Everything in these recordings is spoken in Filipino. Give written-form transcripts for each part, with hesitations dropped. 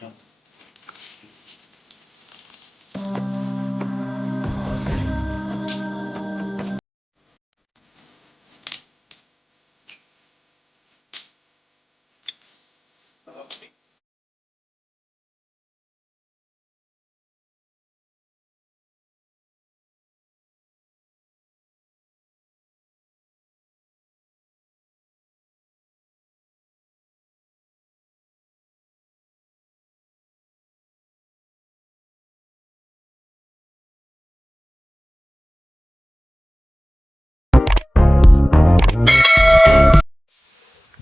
Yan.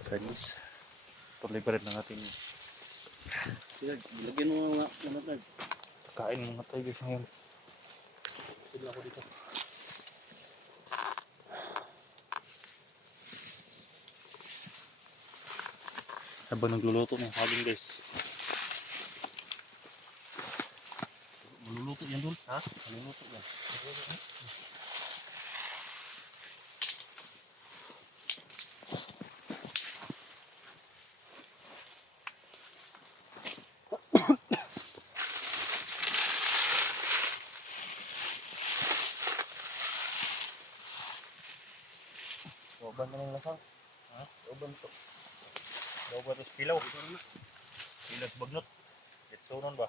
Guys, tuloy pa rin ang ating Lagyan mo nga naman. kain mga tayo guys ngayon. Sila ako dito. Habang nagluluto ng haging guys. Maluluto yan dun. Ha? Maluluto yan. Doban na ng lasang. Ha? Doban to. Doban to pilaw. Pilas bagnot. Ito nun ba?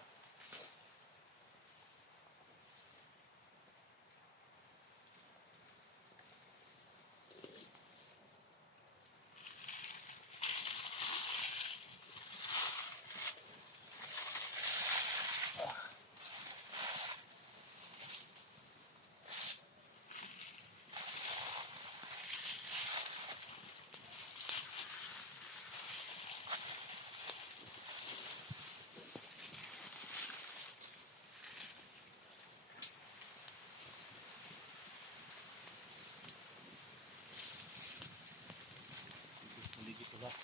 Dito lang.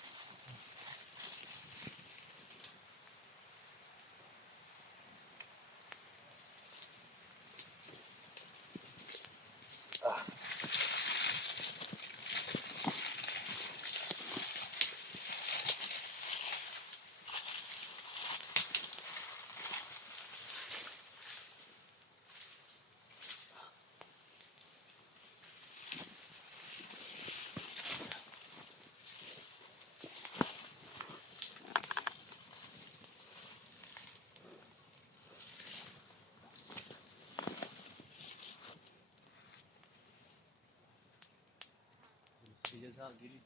Sige sa gilid.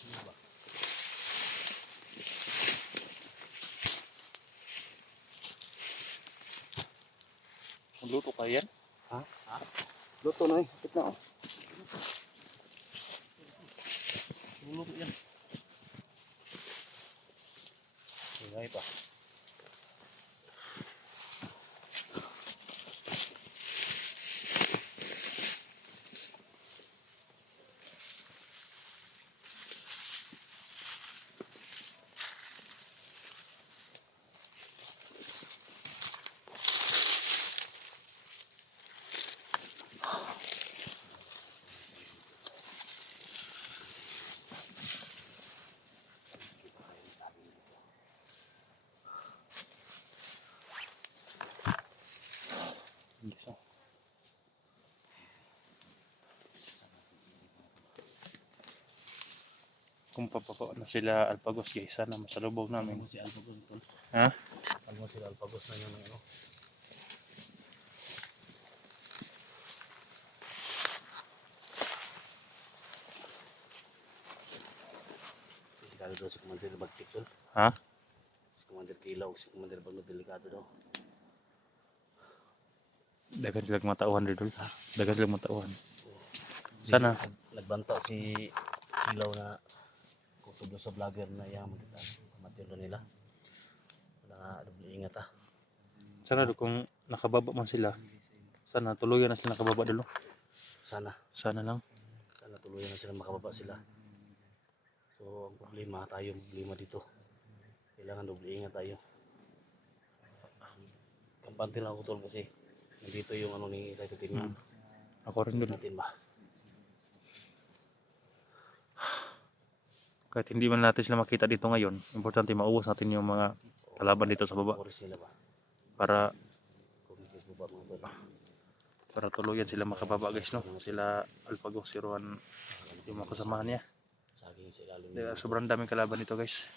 Ano ba? Luto ka yan? Ha? Ha? Luto na eh. Hapit na oh. Luluto yan. Ingay pa. Yes, oh. Kung papapa na sila Alpagos guys, sana masalubog namin. Si Alpagos ito. Ha? Alam mo sila Alpagos na yung ano. Delikado daw si Commander Bagtik doon. Ha? Si Commander Kilaw, si Commander Bagtik delikado daw. Dagan silang matauhan dito. Dagan silang matauhan. Sana. Nagbanta si Kilaw na kutob sa vlogger na yaman kita. Kamatilo nila. Wala nga, ingat ah. Sana do kung nakababa man sila. Sana tuluyan na sila nakababa dalo. Sana. Sana lang. Sana tuluyan na sila makababa sila. So, ang problema dito. Kailangan doble ingat tayo. Kampante lang ako tol kasi nandito yung ano ni Taito Tinman. Ako rin dun. Natin ba? Kahit hindi man natin sila makita dito ngayon, importante mauwas natin yung mga kalaban dito sa baba Oras sila ba? para Kumikis baba mga tol. tuluyan sila makababa guys, no? Sila Alpago, si Juan, yung mga kasamahan niya. Saging sa ilalim Diba, ng sobrang daming kalaban dito guys.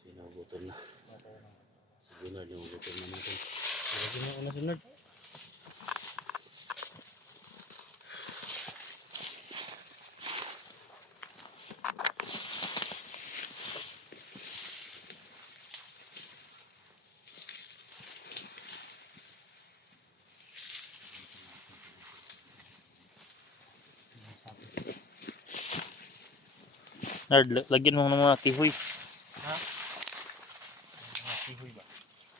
sinugutol na. Si Junard yung gutol na natin. Lagi mo una Junard. Nard, lagyan mo ng mga kihoy. Ha? Mga tihoy ba?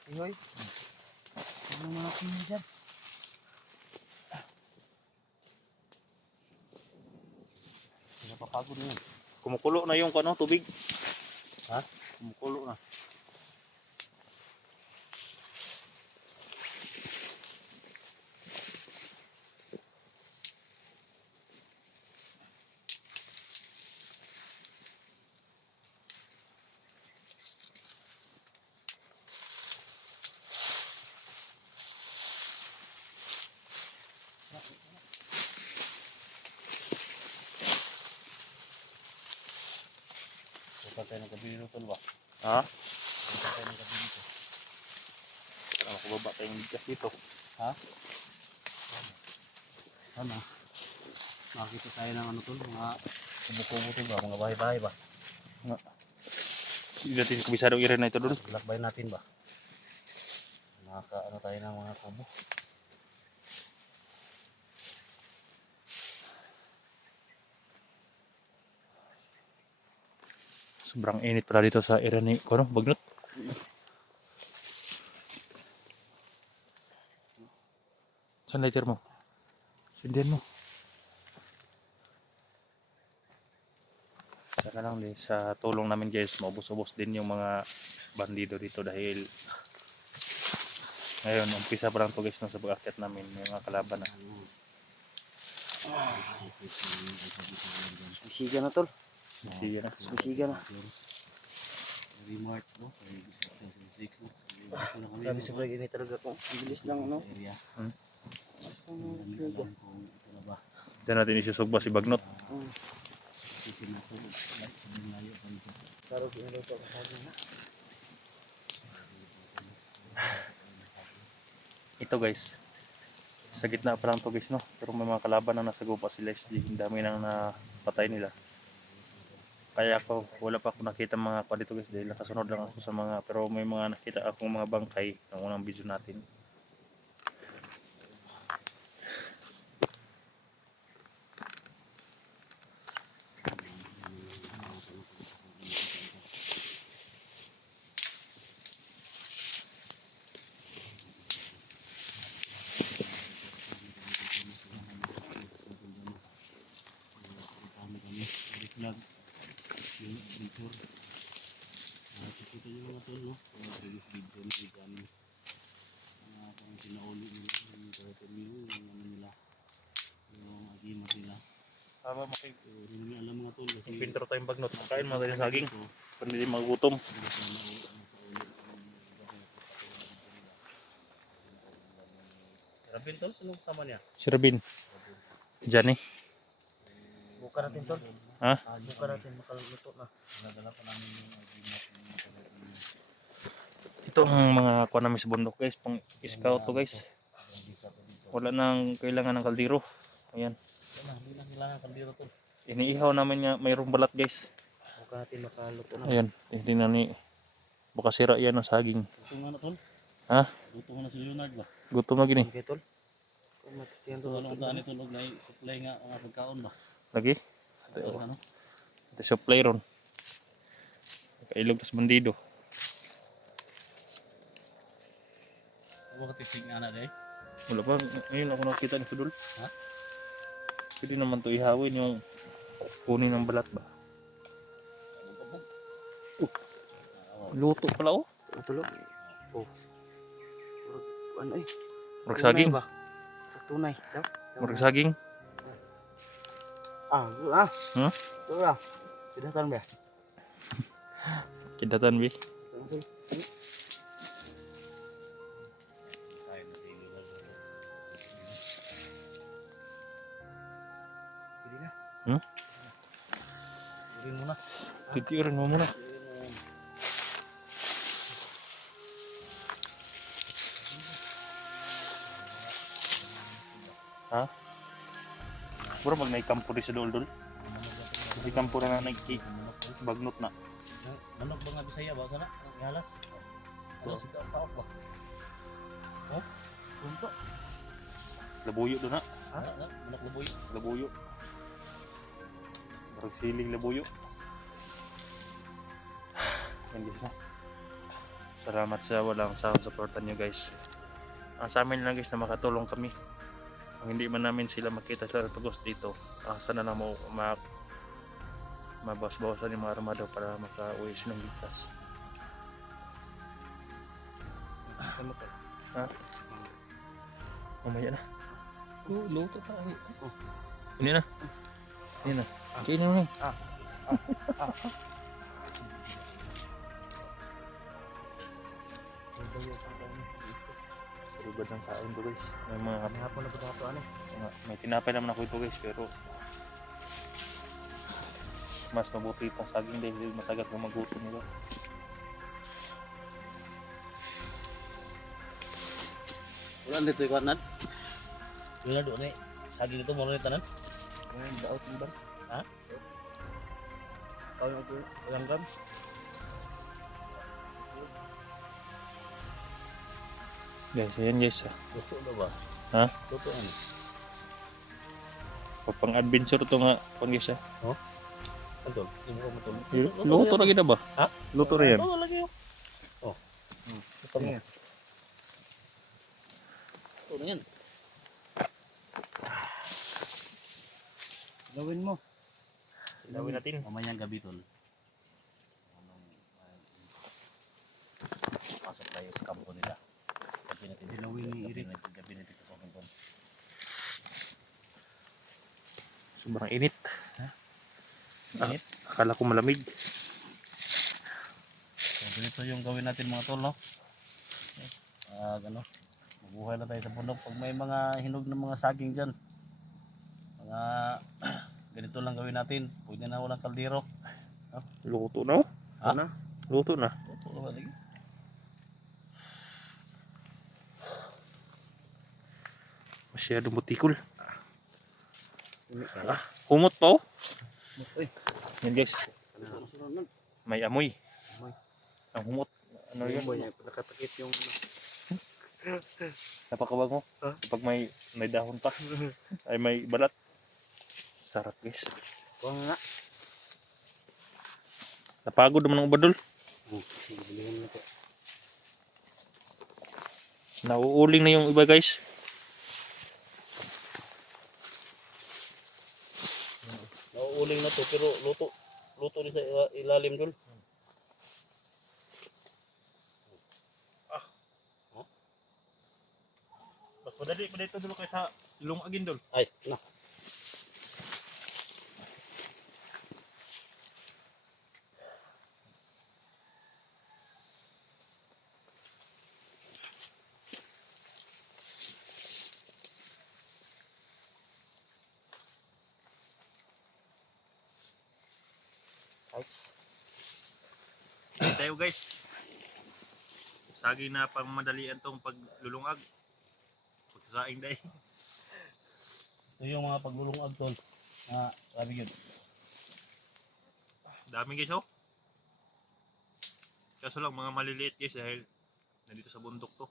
Tihoy? Ano mga tihoy dyan? Napapagod na yun. Kumukulo na yung ano, tubig. Ha? Kumukulo na. Punta tayo ng kabilo tol ba? Ha? Punta tayo ng kabilo tol. Para makababa tayong bigas dito. Ha? Sana. Makakita tayo ng ano tol, mga kubo-kubo tol ba? Mga bahay-bahay ba? Hindi natin kabisadong area na ito doon. Lakbayin natin ba? Ano tayo ng mga kubo. Sobrang init pala dito sa area ni Kuno, Bagnot. Saan lighter mo? Sindihan mo. Saka lang sa tulong namin guys, maubos-ubos din yung mga bandido dito dahil ngayon, umpisa pa lang to guys no, sa pag-akyat namin, may mga kalaban na. Bisiga na tol. Sige na. Bisiga na. Remark no? 6 no? Grabe sobrang init talaga kung ang bilis lang ano. Area. Ang Alam kung ito na ba? Diyan natin isusugba si Bagnot. Kasi natulog. Sabi layo pa nito. Pero ginagawa ko sa akin na. Ito guys, sa gitna pa lang to guys no, pero may mga kalaban na nasa gupa sila SG, ang dami nang napatay nila. Kaya ako, wala pa ako nakita mga kwa dito guys dahil nakasunod lang ako sa mga, pero may mga nakita akong mga bangkay ng unang video natin. Vlog. Yung picture. Nakikita nyo mga tol, no? Mga previous video na dyan. Parang sinauli nila. Yung karotemi, yung ano nila. Yung agimat nila. Tama makik. So, hindi namin alam mga tol. Kasi Pintro tayong Bagnot, kain mga tayo saging, para hindi magutom. Rabin tol, sino kasama niya? Si Rabin. Diyan eh. Buka natin tol. Ha? Buka natin makaluto na. Dala pa namin yung agimat. Ito ang mga kuha namin sa bundok guys, pang scout to guys. Wala nang kailangan ng kaldero. Ayan. Hindi lang kailangan kaldero tol. Iniihaw namin nga mayroong balat guys. Buka natin makaluto na. Ayan, tingnan ni baka sira yan ang saging. Luto nga na tol. Ha? Luto nga na si Leonard ba? Gutom na gini. Okay tol. Kung matistihan Ito tol. walang daan ito log na supply nga ang pagkaon ba? Lagi. Ito ano? Ito supply ron. Kailog tas bandido. Ako katisig nga na day. Wala pa, ngayon ako nakita ni Sudol. Ha? Pwede naman to ihawin yung kunin ng balat ba? Luto pala oh. Ang tulog. Oh. Ano eh? Murag saging. Tunay ba? Tunay. Daw? Murag saging. Ah, ito ah. Ha? Ito ah. Tidak tan ba? Kidatan, bi. Kain na sili na. Pili na. Hmm? Pili mo na. Titiurin mo muna. Ha? Puro mag naikampo rin sa dol-dol. Kasi kampo na nagki. Bagnot na. Manok ba nga Bisaya ba? Sana? Ngalas? Ano si taok ba? Oh? Punto? Labuyo doon na. Ha? Manok laboy? Labuyo. Marag siling labuyo. Yan guys na. Salamat sa walang sahod supportan nyo guys. Ang sa amin lang guys na makatulong kami. Kung hindi man namin sila makita sa tugos dito, sana na mo mabawas-bawasan yung mga armado para makauwi siya ng ligtas. Ha? Mamaya na. Luto pa. Ini na. Ini na. Kainin mo. Rugad ng kain to guys. May mga kami hapon na pagkato ano. May tinapay naman ako ito guys pero mas mabuti itong saging dahil masagat na magutom nila. Wala dito yung kanan? Yun na doon eh. Saging dito muna yung tanan? Ngayon, daot mo ba? Ha? Tawag ako, langgam. Guys, ayan guys. Gusto na ba? Ha? Luto ano? Pang adventure to nga pang guys. Antol? Hindi mo matulog. Luto na gina ba? Ha? Luto na yan. Luto lagi yun. Oh. Luto mo. Luto na yan. Gawin mo. Gawin natin. Mamayang gabi tol. Pasok tayo sa kampo nila. Gabi natin. Dilawin ni Irik. Gabi natin kasokin tol. Sobrang init. Init. Akala ko malamig. So, ganito yung gawin natin mga tol, no? Ano? Mabuhay lang tayo sa bundok. Pag may mga hinog ng mga saging dyan, mga ganito lang gawin natin. Pwede na walang kaldero. Luto na. Ha? Luto na. Luto na ba lagi? Masyadong butikol. Humot pa oh. Uy. Yan guys. Sunod-sunod. May amoy. Ang humot. Ano yun? Nakatakit yung Napakabango. Kapag may dahon pa. Ay may balat. Sarap guys. Kung nga. Napagod naman ang badol. Bilihan na po. Nauuling na yung iba guys. Nauuling na to pero luto. Luto din sa ilalim dul. Mas madali pa dito dulu kaysa ilong agin dul. Ay, na. Tayo guys. Sagi na pang madalian tong paglulungag. Pagsasaing day. Ito yung mga paglulungag tol. Sabi yun. Dami guys oh. Kaso lang mga maliliit guys dahil nandito sa bundok to.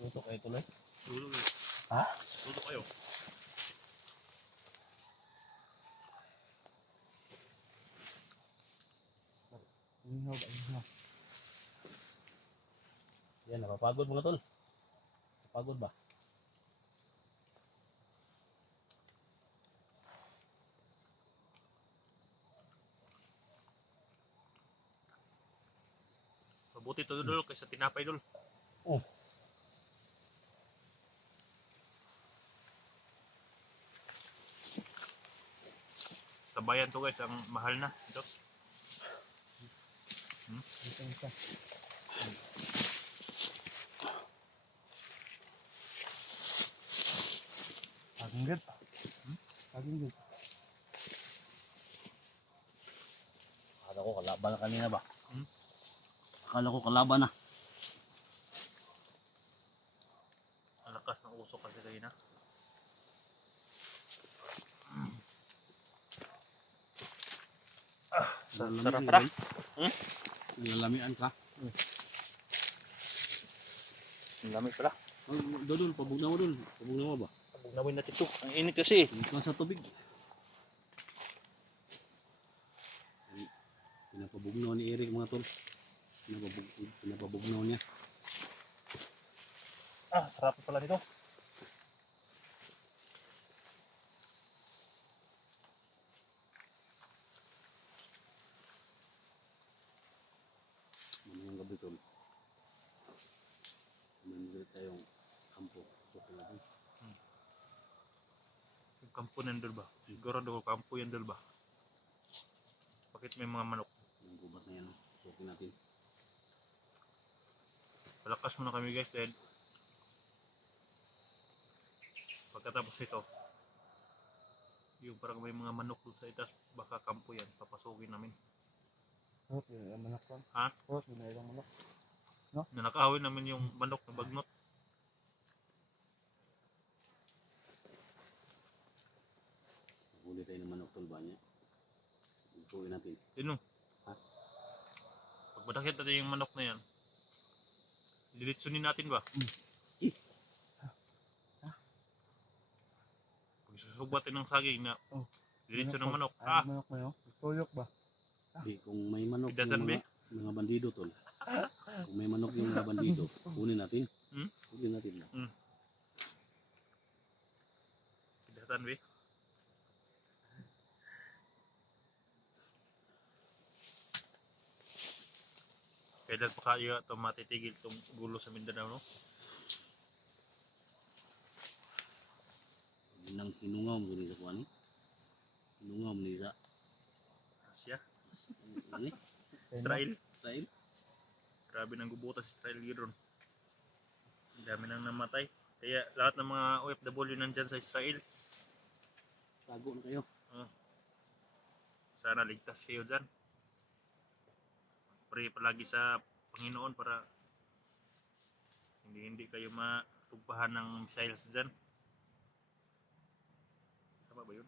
Luto kayo tuloy. Luto guys. Ha? Luto kayo. Yan, napapagod mga tol. Napapagod ba? Mabuti to dul kaysa tinapay dul. Oh. Sa bayan to guys, ang mahal na. Ito. Ito isa. Aging good. Aging good. Akala ko kalaban na kanina ba? Hmm? Akala ko kalaban na. Ang lakas ng usok kasi kayo na. Sarap ra. Nilalamian ka. Ang lamig pala. Dodol, pabugnaw dun. Pabugnaw ba? Bugnawin natin ito. Ang init kasi. Dito ka sa tubig. Pinapabugnaw ni Eric mga tol. Pinapabugnaw niya. Sarap pala nito. Mamayang gabi tol. Mandilit tayong kampo. Suko natin. Yung kampo nandun ba? Sigurado kampo yan dun ba? Bakit may mga manok? Yung gubat na yan. Suko natin. Palakas muna kami guys dahil pagkatapos ito yung parang may mga manok doon sa itas, baka kampo yan, papasukin namin. Oh, yung manok lang. Ha? Oh, yung manok. Nanakahawin namin yung manok na bagnot. Huli tayo ng manok tol ba niya? Ipuin natin. Yun o. Ha? Pag madakit natin yung manok na yan, dilitsunin natin ba? Eh. Pag susubatin ng saging na Oh. dilitso ng manok, Manok na yun. Tuyok ba? Di, kung may manok Idatan, yung mga bandido tol. Kung may manok yung mga bandido, kunin natin. Hmm? Kunin natin na. kidatan be. Kailan pa kayo ito matitigil itong gulo sa Mindanao, no? Nang hinungaw mo ni sa kuan. Hinungaw mo ni sa Asya, ani? Israel. Israel. Grabe ng gubutas sa Israel gidron. Ang dami nang namatay. Kaya lahat ng mga OFW nandyan sa Israel, Tago na kayo. sana ligtas kayo dyan. Pray palagi sa Panginoon para hindi kayo matugpahan ng missiles dyan. Tama ba yun?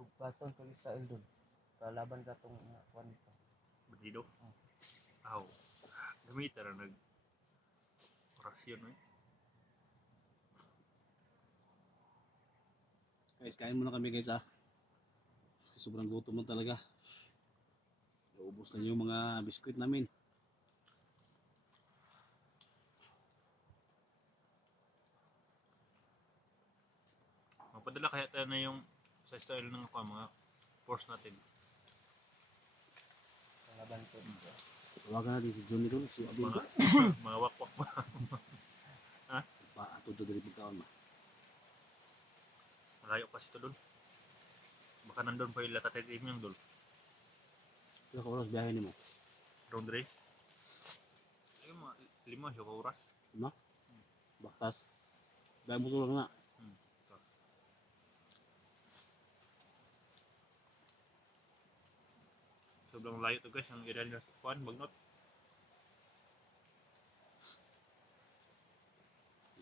Huwag paton kag Israel dun. Kalaban ka tong kuan dito. Bandido? Aw. Gamitan na orasyon eh. Guys, kain muna kami guys ah. Sobrang gutom na talaga. Naubos na yung mga biskuit namin. Magpadala kaya tayo na yung sa style ng mga force natin. Kalaban ko dito. Tawagan natin si Johnny doon, si Abin. Mga wakwak ba? Ato doon rin pagkaon ma. Malayo pa sito doon. Baka nandun pa yung latatid yung doon. Kaya ka oras biyahe ni mo. Round 3. Ay, mga 5 siya ka oras. No? Baktas. Dahil mo tulong nga. Sobrang layo to guys, ang area nila sa Kuan, Bagnot.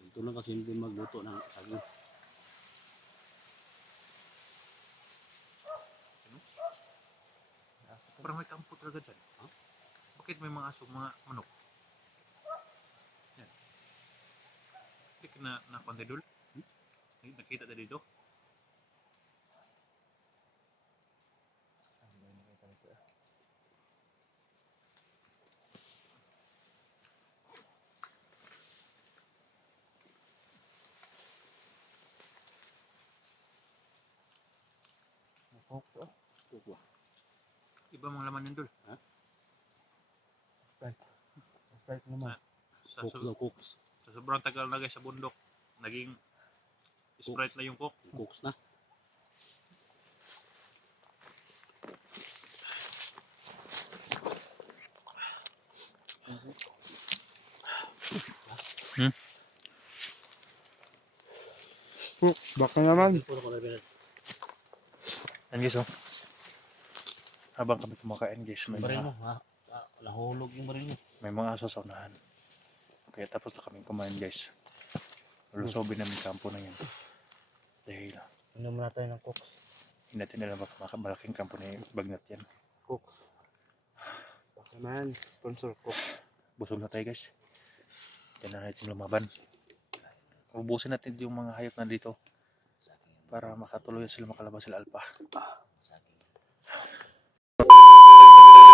Ito lang kasi hindi magluto ng saging. Parang may kampo talaga dyan. Huh? Bakit may mga aso, mga manok? Yan. Hindi ka na pandidol? Nakita na dito? Coke oh. Kukuha. Iba mga laman yan dol. Sprite naman. Cooks daw, cooks. Sa sobrang tagal na guys sa bundok, naging Sprite na yung coke. Cooks na. Baka naman. Puro ko na binat. Yan guys, oh. Habang kami kumakain guys, may Baril mga, mo, ha? Nahulog yung baril mo. may mga aso sa unahan. Kaya tapos na kami kumain guys. Lusobin namin kampo na yan. Dahil Inom na tayo ng coke. hindi natin alam baka malaking kampo na yung bagnat yan. Coke. Baka man, sponsor coke. Busog na tayo guys. Yan na natin lumaban. Ubusin natin yung mga hayop na dito para makatuloy sila makalabas sila alpa.